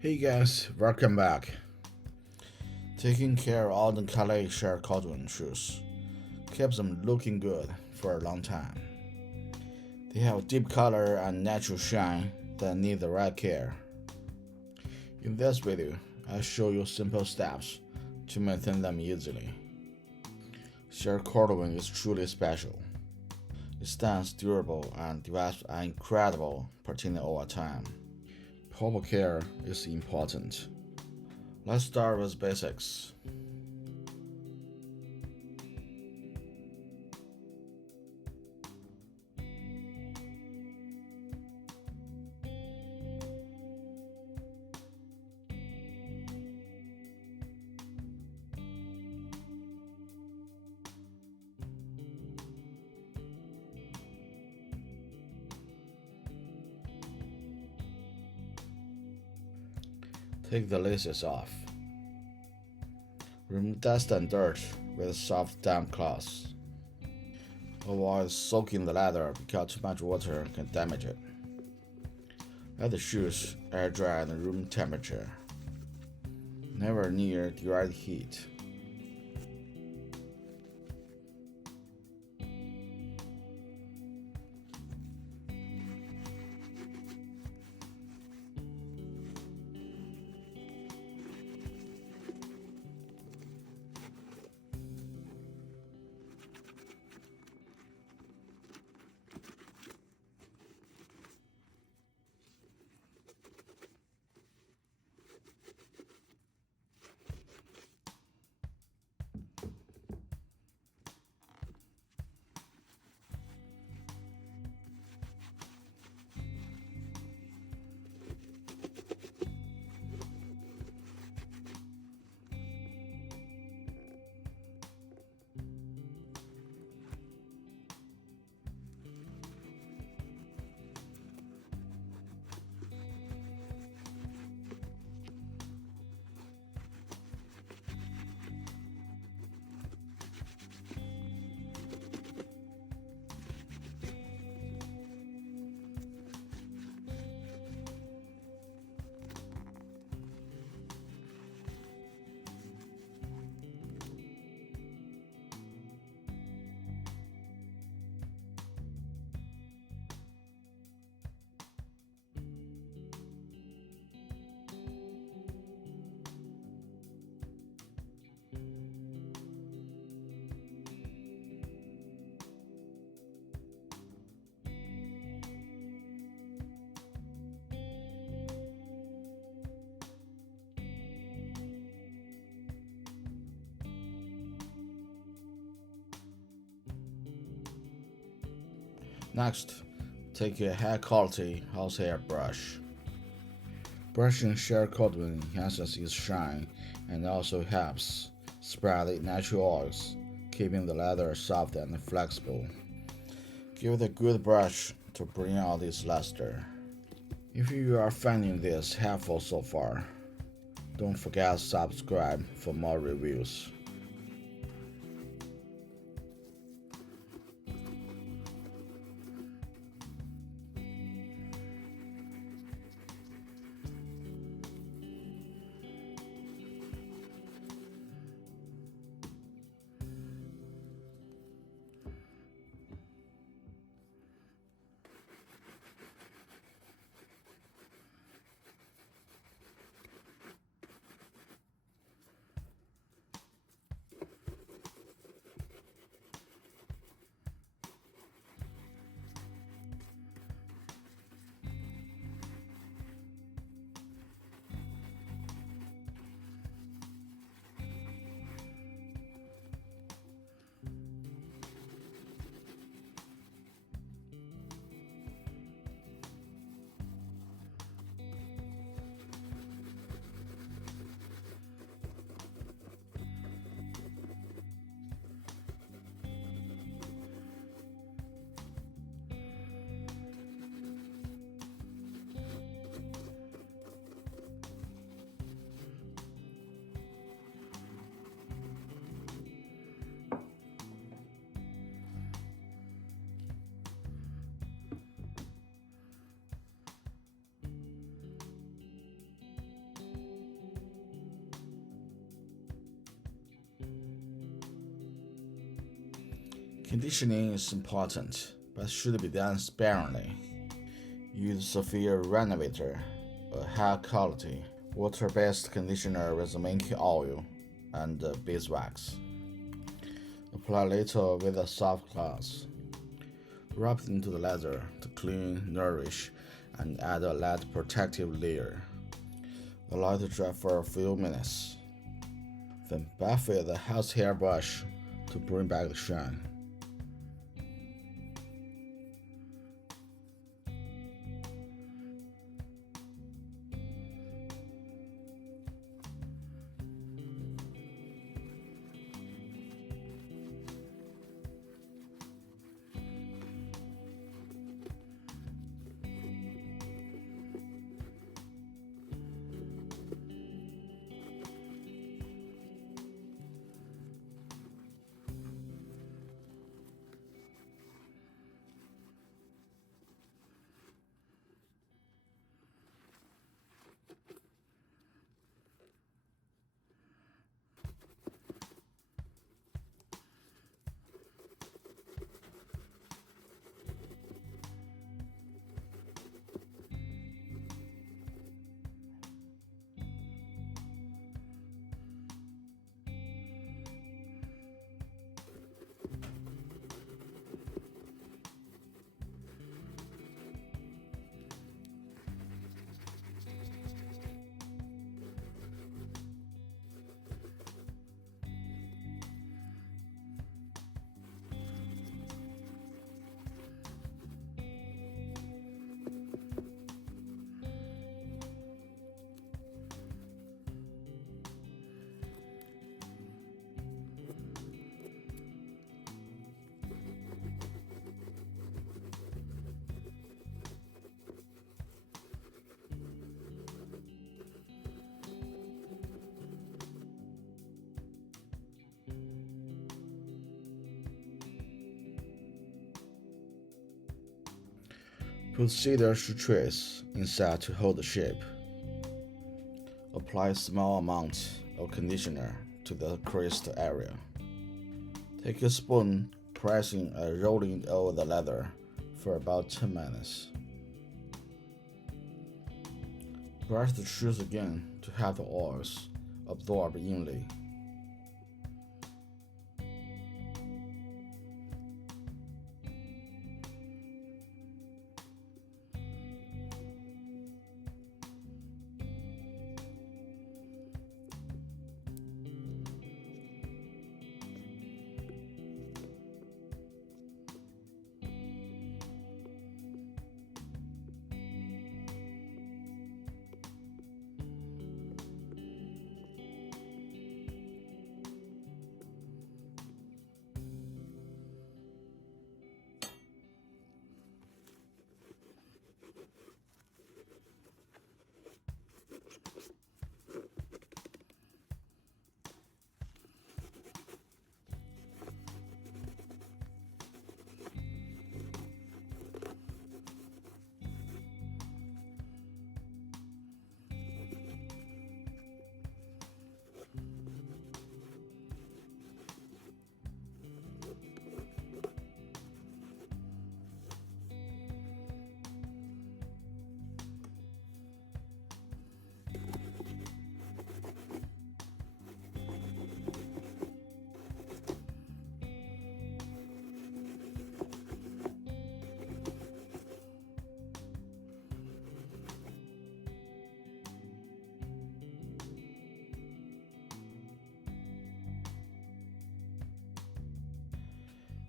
Hey guys, welcome back. Taking care of Alden Color sheer Cordovan shoes keeps them looking good for a long time. They have deep color and natural shine that need the right care. In this video, I'll show you simple steps to maintain them easily. Sheer Cordovan is truly special. It stands durable and develops an incredible patina over time. Proper care is important. Let's start with basics. Take the laces off. Remove dust and dirt with a soft damp cloth. Avoid soaking the leather because too much water can damage it. Let the shoes air dry at room temperature, never near direct heat. Next, take a high quality horsehair brush. Brushing sheer Cordovan enhances its shine and also helps spread the natural oils, keeping the leather soft and flexible. Give it a good brush to bring out its luster. If you are finding this helpful so far, don't forget to subscribe for more reviews. Conditioning is important, but should be done sparingly. Use Sophia Renovator, a high-quality, water-based conditioner with minky oil and beeswax. Apply little with a soft cloth. Rub it into the leather to clean, nourish, and add a light protective layer. Allow it to dry for a few minutes. Then buff with a house hair brush to bring back the shine. Put cedar trees inside to hold the shape. Apply a small amount of conditioner to the creased area. Take a spoon, pressing and rolling over the leather for about 10 minutes. Brush the shoes again to have the oils absorb evenly.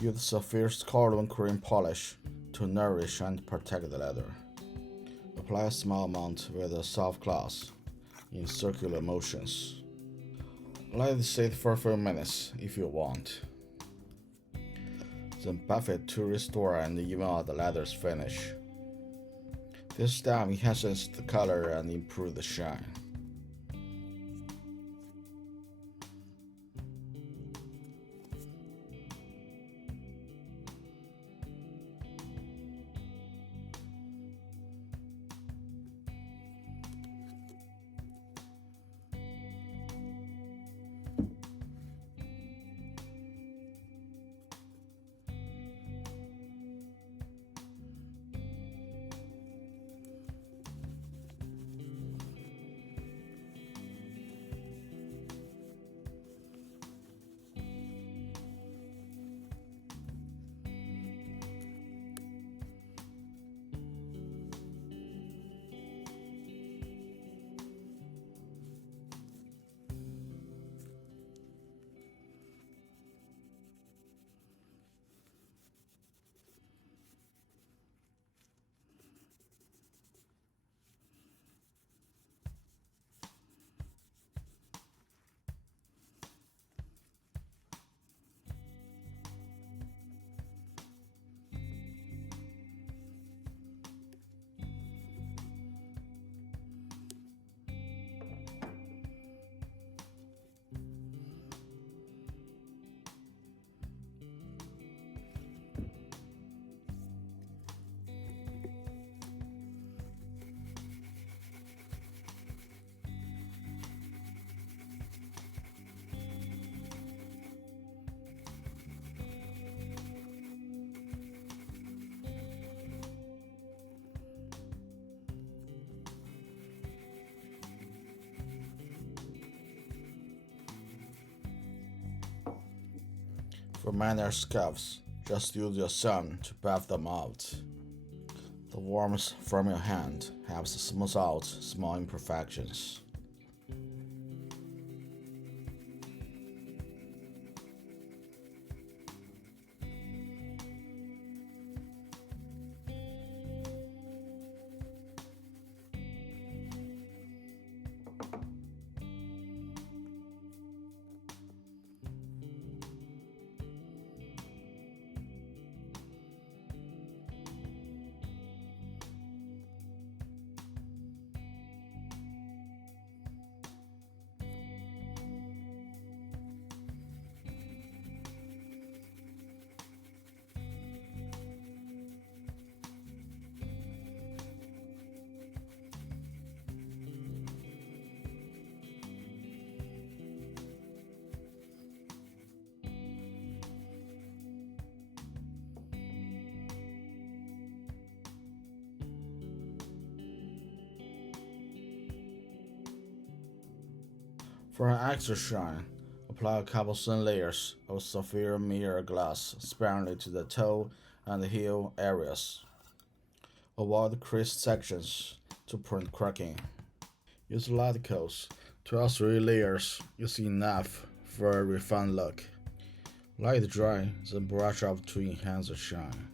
Use Sapphire's Cordovan cream polish to nourish and protect the leather. Apply a small amount with a soft cloth in circular motions. Let it sit for a few minutes if you want. Then buff it to restore and even out the leather's finish. This step enhances the color and improves the shine. For minor scuffs, just use your thumb to buff them out. The warmth from your hand helps smooth out small imperfections. For an extra shine, apply a couple thin layers of sapphire mirror glass sparingly to the toe and heel areas. Avoid creased sections to prevent cracking. Use light coats. 2 or 3 layers is enough for a refined look. Let it dry, then brush off to enhance the shine.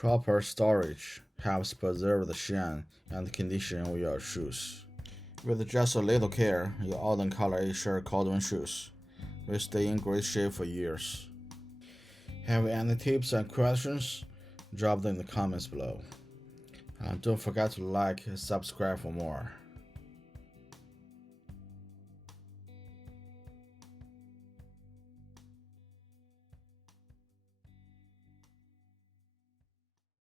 Proper storage helps preserve the shine and condition of your shoes. With just a little care, your Alden Color A-shirt Cordovan shoes will stay in great shape for years. Have any tips and questions? Drop them in the comments below. Don't forget to like and subscribe for more.